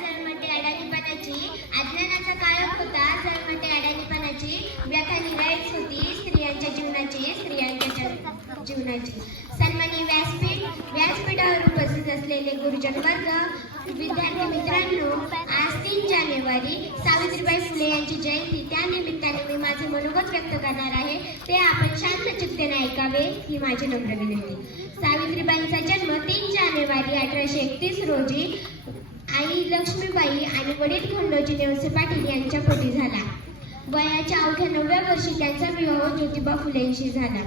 जळमटे अडाणीपणाची, अज्ञानाचा काळोख होता जळमटे अडाणीपणाची, व्यथा निराळीच होती स्त्रियांच्या जीवनाची. सन्माननीय व्यासपीठावर उपस्थित असलेले गुरुजन वर्ग, विद्यार्थी मित्रांनो, आज 3 जानेवारी सावित्रीबाई फुले यांची जयंती. त्या निमित्ताने मी माझे मनोगत व्यक्त करणार आहे. ते आपण शांत चित्तेने ऐकावे ही माझी नम्र विनंती. सावित्रीबाईंचा जन्म 3 जानेवारी 1831 रोजी आई लक्ष्मीबाई आणि वडील खंडोजी नेवसे पाटील यांच्या पोटी झाला. वयाच्या अवघ्या 9व्या वर्षी त्यांचा विवाह ज्योतिबा फुलेंशी झाला.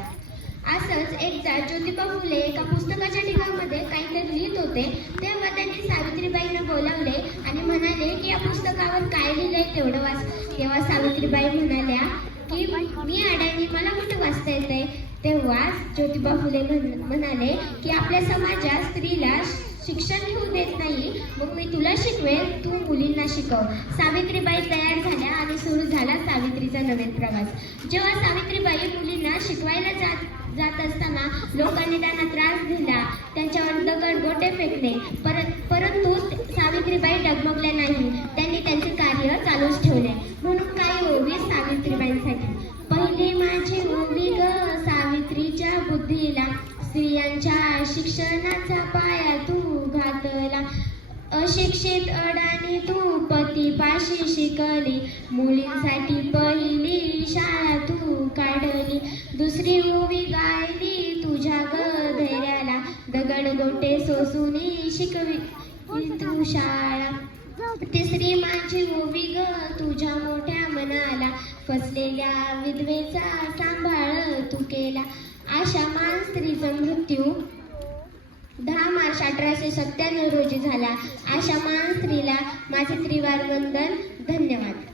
असंच एकदा ज्योतिबा फुले एका पुस्तकाच्या ढिगामध्ये काहीतरी लिहित होते. तेव्हा त्यांनी सावित्रीबाईंना बोलावले आणि म्हणाले की या पुस्तकावर काय लिहिलंय तेवढं वाच. तेव्हा सावित्रीबाई म्हणाल्या की मी अडाणी, मला कुठे वाचता येतंय. तेव्हाच ज्योतिबा फुले म्हणाले की आपल्या समाजात स्त्रीला शिक्षण घेऊ देत नाही, मग मी तुला शिकवेल, तू मुलींना शिकव. सावित्रीबाई तयार झाल्या आणि सुरू झाला सावित्रीचा नवीन प्रवास. जेव्हा सावित्रीबाई मुलींना शिकवायला जात असताना लोकांनी त्यांना त्रास दिला, त्यांच्यावर दगड गोटे फेकले, परंतु सावित्रीबाई डगमगल्या नाही. त्यांनी त्यांचे कार्य चालूच ठेवले. म्हणून काय ओवी सावित्रीबाईंसाठी. पहिले माझी ओवी ग सावित्रीच्या बुद्धीला, स्त्रियांच्या शिक्षणाचा पाया तू घातला. अशिक्षित अडाणी तू पतीपाशी शिकली, मुलींसाठी पहिली शाळा तू काढली. दुसरी ओवी गायली तुझ्या धैर्याला, दगड गोटे सोसून शिकवी तू शाळा. तिसरी माझी ओवी ग तुझ्या मोठ्या मनाला, फसलेल्या विधवेचा सांभाळ तू केला. आशा मान स्त्रीचा मृत्यू 10 मार्च 1897 रोजी झाला. आशा मान स्त्रीला माझे त्रिवार वंदन. धन्यवाद.